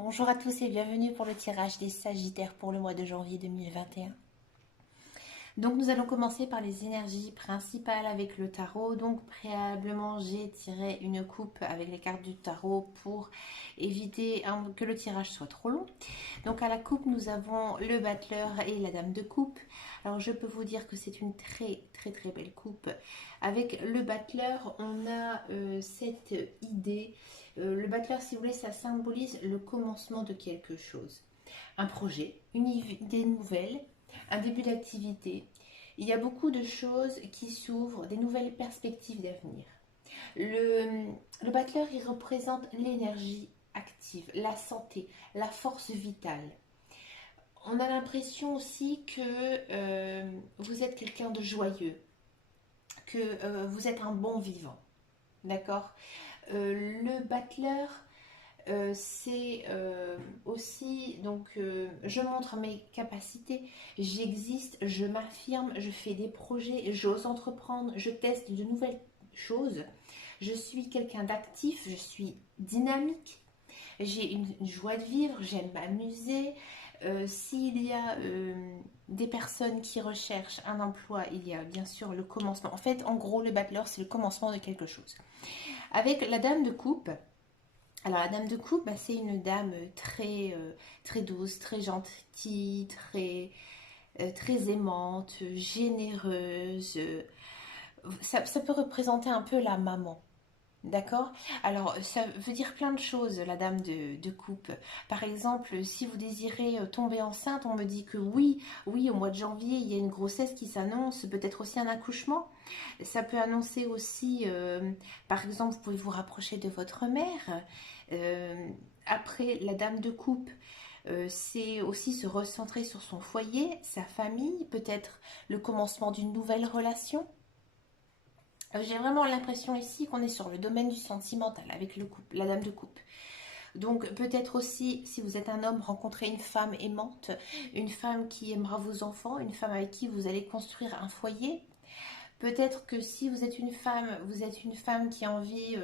Bonjour à tous et bienvenue pour le tirage des Sagittaires pour le mois de janvier 2021. Donc nous allons commencer par les énergies principales avec le tarot. Donc préalablement j'ai tiré une coupe avec les cartes du tarot pour éviter que le tirage soit trop long. Donc à la coupe nous avons le battleur et la dame de coupe. Alors je peux vous dire que c'est une très belle coupe. Avec le battleur on a cette idée. Le battleur, si vous voulez, ça symbolise le commencement de quelque chose. Un projet, une idée nouvelle, un début d'activité. Il y a beaucoup de choses qui s'ouvrent, des nouvelles perspectives d'avenir. Le battleur, il représente l'énergie active, la santé, la force vitale. On a l'impression aussi que vous êtes quelqu'un de joyeux, que vous êtes un bon vivant. D'accord. Le battleur, c'est aussi, donc, je montre mes capacités, j'existe, je m'affirme, je fais des projets, j'ose entreprendre, je teste de nouvelles choses, je suis quelqu'un d'actif, je suis dynamique, j'ai une joie de vivre, j'aime m'amuser. S'il y a des personnes qui recherchent un emploi, il y a bien sûr le commencement. En fait, en gros, le battleur, c'est le commencement de quelque chose. Avec la dame de coupe, alors la dame de coupe, bah, c'est une dame très douce, très gentille, très aimante, généreuse. Ça peut représenter un peu la maman. D'accord. Alors, ça veut dire plein de choses, la dame de coupe. Par exemple, si vous désirez tomber enceinte, on me dit que oui, au mois de janvier, il y a une grossesse qui s'annonce, peut-être aussi un accouchement. Ça peut annoncer aussi, par exemple, vous pouvez vous rapprocher de votre mère. Euh, Après, la dame de coupe, c'est aussi se recentrer sur son foyer, sa famille, peut-être le commencement d'une nouvelle relation. J'ai vraiment l'impression ici qu'on est sur le domaine du sentimental avec la dame de coupe. Donc peut-être aussi, si vous êtes un homme, rencontrer une femme aimante, une femme qui aimera vos enfants, une femme avec qui vous allez construire un foyer. Peut-être que si vous êtes une femme qui a envie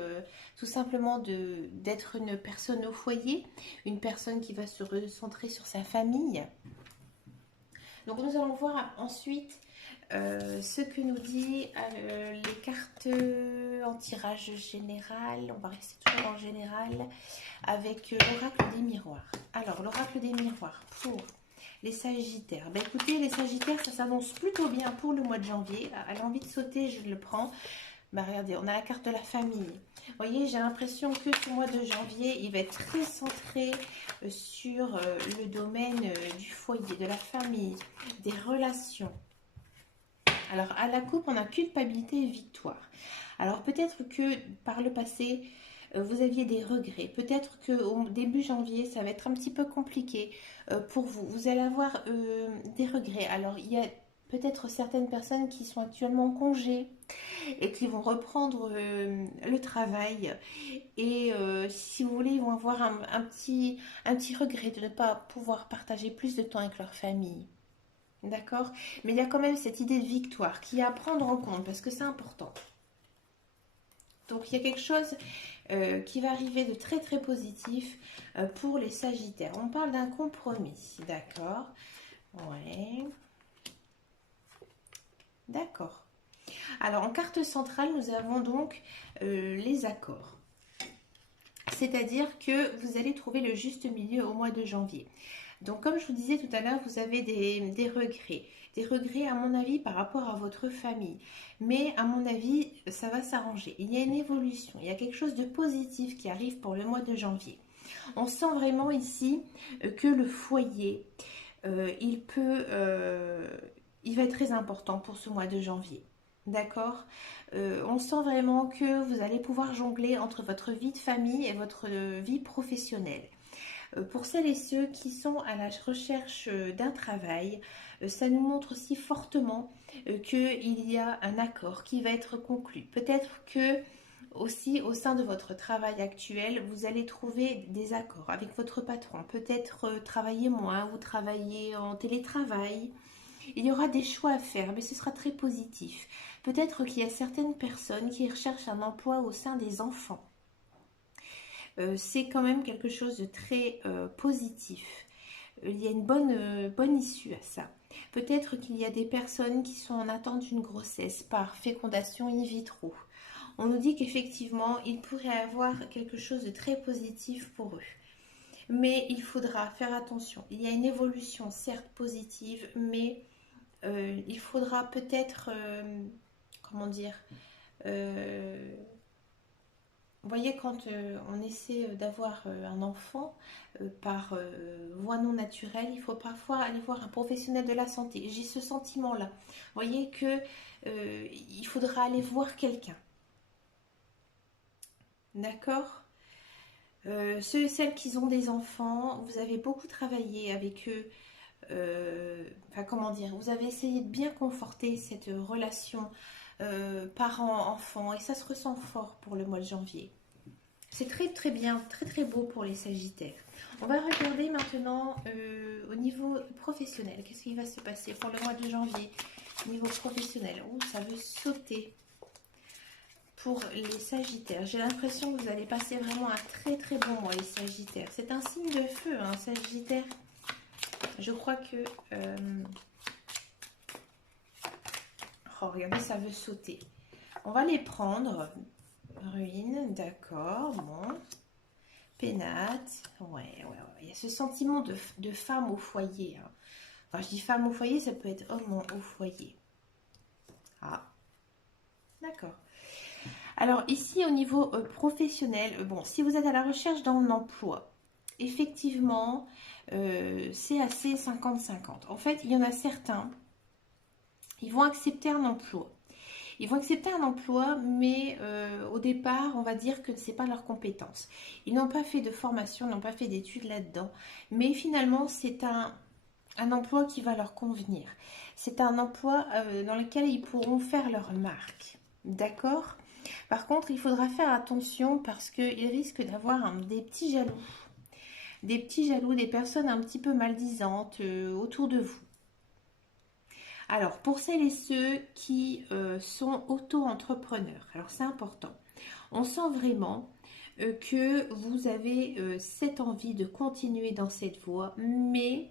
tout simplement d'être une personne au foyer, une personne qui va se recentrer sur sa famille. Donc nous allons voir ensuite ce que nous dit les cartes en tirage général. On va rester toujours en général avec l'oracle des miroirs. Alors l'oracle des miroirs pour les Sagittaires. Ben écoutez, les Sagittaires, ça s'annonce plutôt bien pour le mois de janvier. Elle a envie de sauter, je le prends. Ben regardez, on a la carte de la famille. Vous voyez, j'ai l'impression que ce mois de janvier, il va être très centré sur le domaine du foyer, de la famille, des relations. Alors, à la coupe, on a culpabilité et victoire. Alors, peut-être que par le passé, vous aviez des regrets. Peut-être qu'au début janvier, ça va être un petit peu compliqué pour vous. Vous allez avoir des regrets. Alors, il y a peut-être certaines personnes qui sont actuellement en congé et qui vont reprendre le travail. Et si vous voulez, ils vont avoir un petit regret de ne pas pouvoir partager plus de temps avec leur famille. D'accord. Mais il y a quand même cette idée de victoire qui est à prendre en compte parce que c'est important. Donc il y a quelque chose qui va arriver de très positif pour les Sagittaires. On parle d'un compromis, d'accord. Ouais, d'accord. Alors en carte centrale, nous avons donc les accords. C'est-à-dire que vous allez trouver le juste milieu au mois de janvier. Donc comme je vous disais tout à l'heure, vous avez des regrets. Des regrets à mon avis par rapport à votre famille. Mais à mon avis, ça va s'arranger. Il y a une évolution, il y a quelque chose de positif qui arrive pour le mois de janvier. On sent vraiment ici que le foyer, il va être très important pour ce mois de janvier. D'accord. On sent vraiment que vous allez pouvoir jongler entre votre vie de famille et votre vie professionnelle. Pour celles et ceux qui sont à la recherche d'un travail, ça nous montre aussi fortement qu'il y a un accord qui va être conclu. Peut-être que aussi au sein de votre travail actuel, vous allez trouver des accords avec votre patron. Peut-être travailler moins ou travailler en télétravail. Il y aura des choix à faire, mais ce sera très positif. Peut-être qu'il y a certaines personnes qui recherchent un emploi au sein des enfants. c'est quand même quelque chose de très positif. Il y a une bonne issue à ça. Peut-être qu'il y a des personnes qui sont en attente d'une grossesse par fécondation in vitro. On nous dit qu'effectivement, il pourrait avoir quelque chose de très positif pour eux. Mais il faudra faire attention. Il y a une évolution, certes positive, mais il faudra peut-être, comment dire, euh, vous voyez, quand on essaie d'avoir un enfant par voie non naturelle, il faut parfois aller voir un professionnel de la santé. J'ai ce sentiment-là. Vous voyez que il faudra aller voir quelqu'un. D'accord? Ceux et celles qui ont des enfants, vous avez beaucoup travaillé avec eux. Enfin, comment dire? Vous avez essayé de bien conforter cette relation parent-enfant et ça se ressent fort pour le mois de janvier. C'est très très bien, très très beau pour les Sagittaires. On va regarder maintenant au niveau professionnel. Qu'est-ce qui va se passer pour le mois de janvier? Niveau professionnel, ouh, ça veut sauter pour les Sagittaires. J'ai l'impression que vous allez passer vraiment un très très bon mois, les Sagittaires. C'est un signe de feu, hein, Sagittaire. Je crois que... Oh, regardez, ça veut sauter. On va les prendre. Ruine, d'accord, bon. Pénate, ouais. Il y a ce sentiment de femme au foyer. Hein. Enfin, je dis femme au foyer, ça peut être homme au foyer. Ah, d'accord. Alors ici, au niveau professionnel, bon, si vous êtes à la recherche d'un emploi, effectivement, c'est assez 50-50. En fait, il y en a certains, ils vont accepter un emploi. Ils vont accepter un emploi, mais au départ, on va dire que ce n'est pas leur compétence. Ils n'ont pas fait de formation, n'ont pas fait d'études là-dedans. Mais finalement, c'est un emploi qui va leur convenir. C'est un emploi dans lequel ils pourront faire leur marque. D'accord? Par contre, il faudra faire attention parce qu'ils risquent d'avoir des petits jaloux. Des petits jaloux, des personnes un petit peu maldisantes autour de vous. Alors, pour celles et ceux qui sont auto-entrepreneurs, alors c'est important, on sent vraiment que vous avez cette envie de continuer dans cette voie, mais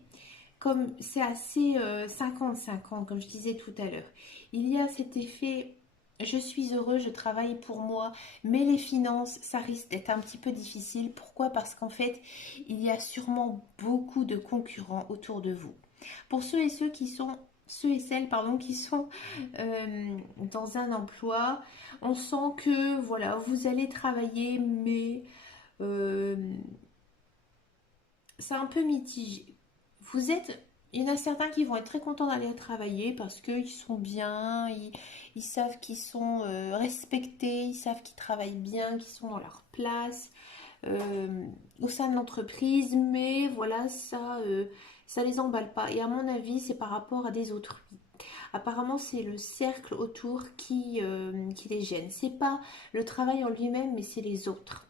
comme c'est assez 50-50, comme je disais tout à l'heure, il y a cet effet, je suis heureux, je travaille pour moi, mais les finances, ça risque d'être un petit peu difficile. Pourquoi? Parce qu'en fait, il y a sûrement beaucoup de concurrents autour de vous. Pour ceux et celles pardon, qui sont dans un emploi, on sent que voilà, vous allez travailler, mais euh, c'est un peu mitigé. Il y en a certains qui vont être très contents d'aller travailler parce qu'ils sont bien, ils savent qu'ils sont respectés, ils savent qu'ils travaillent bien, qu'ils sont dans leur place au sein de l'entreprise, mais voilà, ça les emballe pas. Et à mon avis, c'est par rapport à des autrui. Apparemment, c'est le cercle autour qui les gêne. C'est pas le travail en lui-même, mais c'est les autres.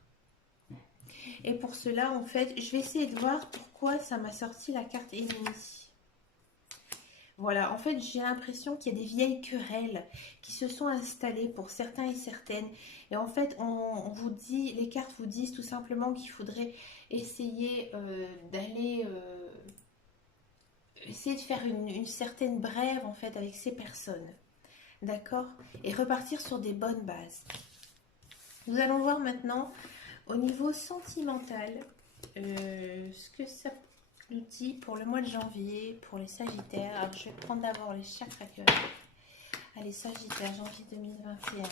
Et pour cela, en fait, je vais essayer de voir pourquoi ça m'a sorti la carte ennemie. Voilà, en fait, j'ai l'impression qu'il y a des vieilles querelles qui se sont installées pour certains et certaines. Et en fait, on vous dit, les cartes vous disent tout simplement qu'il faudrait essayer d'aller, essayer de faire une certaine brève en fait avec ces personnes. D'accord? Et repartir sur des bonnes bases. Nous allons voir maintenant au niveau sentimental ce que ça nous dit pour le mois de janvier, pour les Sagittaires. Alors, je vais prendre d'abord les chakras cœur. Allez, Sagittaire, janvier 2021.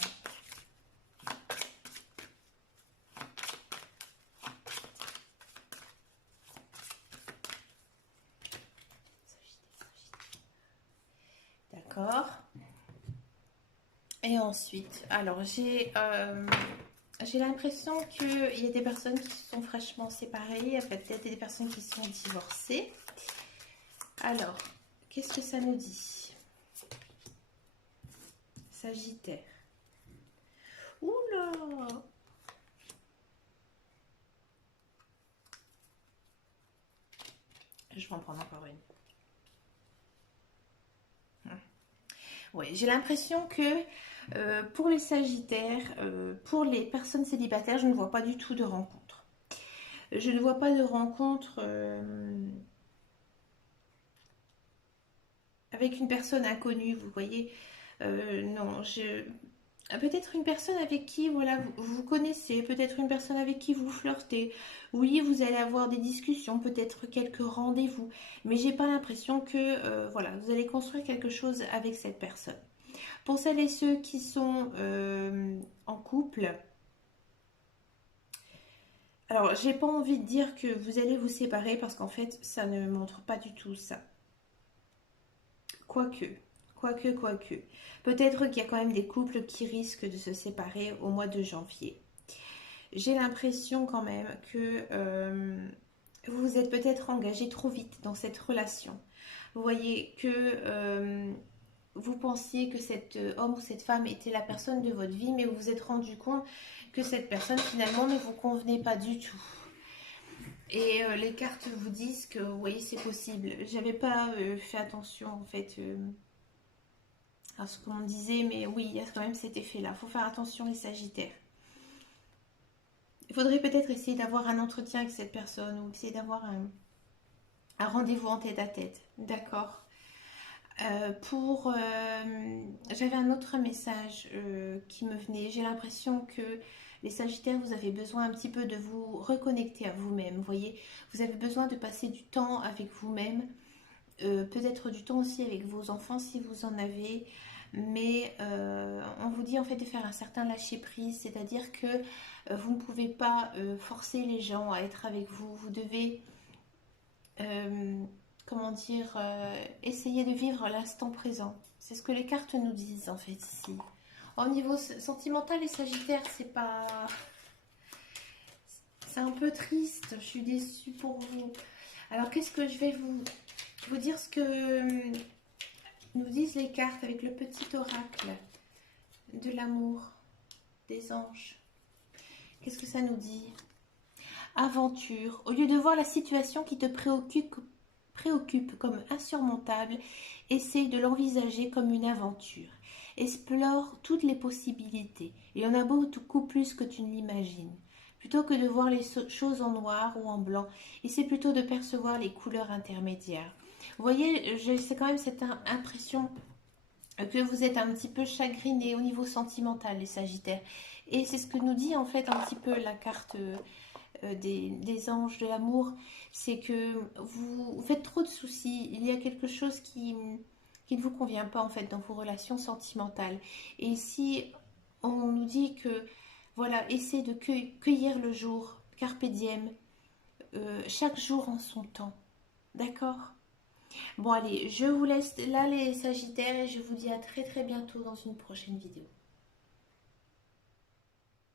D'accord. Et ensuite, alors j'ai l'impression qu'il y a des personnes qui se sont fraîchement séparées, il y a peut-être des personnes qui sont divorcées. Alors, qu'est-ce que ça nous dit? Sagittaire. Oula! Je vais en prendre encore une. Ouais, j'ai l'impression que pour les Sagittaires, pour les personnes célibataires, je ne vois pas du tout de rencontre. Je ne vois pas de rencontre avec une personne inconnue, vous voyez. Non, peut-être une personne avec qui, voilà, vous connaissez, peut-être une personne avec qui vous flirtez. Oui, vous allez avoir des discussions, peut-être quelques rendez-vous, mais j'ai pas l'impression que, voilà, vous allez construire quelque chose avec cette personne. Pour celles et ceux qui sont en couple, alors j'ai pas envie de dire que vous allez vous séparer parce qu'en fait, ça ne montre pas du tout ça. Quoique, quoique. Peut-être qu'il y a quand même des couples qui risquent de se séparer au mois de janvier. J'ai l'impression quand même que vous vous êtes peut-être engagé trop vite dans cette relation. Vous voyez que vous pensiez que cet homme ou cette femme était la personne de votre vie, mais vous vous êtes rendu compte que cette personne finalement ne vous convenait pas du tout. Et les cartes vous disent que oui, c'est possible. J'avais pas fait attention en fait à ce qu'on disait, mais oui, il y a quand même cet effet-là. Il faut faire attention les Sagittaires. Il faudrait peut-être essayer d'avoir un entretien avec cette personne ou essayer d'avoir un rendez-vous en tête-à-tête. D'accord. J'avais un autre message qui me venait. J'ai l'impression que les Sagittaires, vous avez besoin un petit peu de vous reconnecter à vous-même. Vous voyez, vous avez besoin de passer du temps avec vous-même. Peut-être du temps aussi avec vos enfants si vous en avez. Mais on vous dit en fait de faire un certain lâcher-prise. C'est-à-dire que vous ne pouvez pas forcer les gens à être avec vous. Vous devez... comment dire, essayer de vivre l'instant présent. C'est ce que les cartes nous disent en fait ici. Au niveau sentimental, les Sagittaires, c'est pas... C'est un peu triste, je suis déçue pour vous. Alors qu'est-ce que je vais vous dire ce que nous disent les cartes avec le petit oracle de l'amour, des anges. Qu'est-ce que ça nous dit? Aventure. Au lieu de voir la situation qui te préoccupe comme insurmontable, essaie de l'envisager comme une aventure. Explore toutes les possibilités. Il y en a beaucoup plus que tu ne l'imagines. Plutôt que de voir les choses en noir ou en blanc, essaie plutôt de percevoir les couleurs intermédiaires. Vous voyez, c'est quand même cette impression que vous êtes un petit peu chagriné au niveau sentimental, les Sagittaires. Et c'est ce que nous dit en fait un petit peu la carte des anges de l'amour, c'est que vous faites trop de soucis, il y a quelque chose qui ne vous convient pas en fait dans vos relations sentimentales. Et ici, on nous dit que voilà, essayez de cueillir le jour, carpe diem, chaque jour en son temps. D'accord? Bon allez, je vous laisse là les Sagittaires et je vous dis à très très bientôt dans une prochaine vidéo.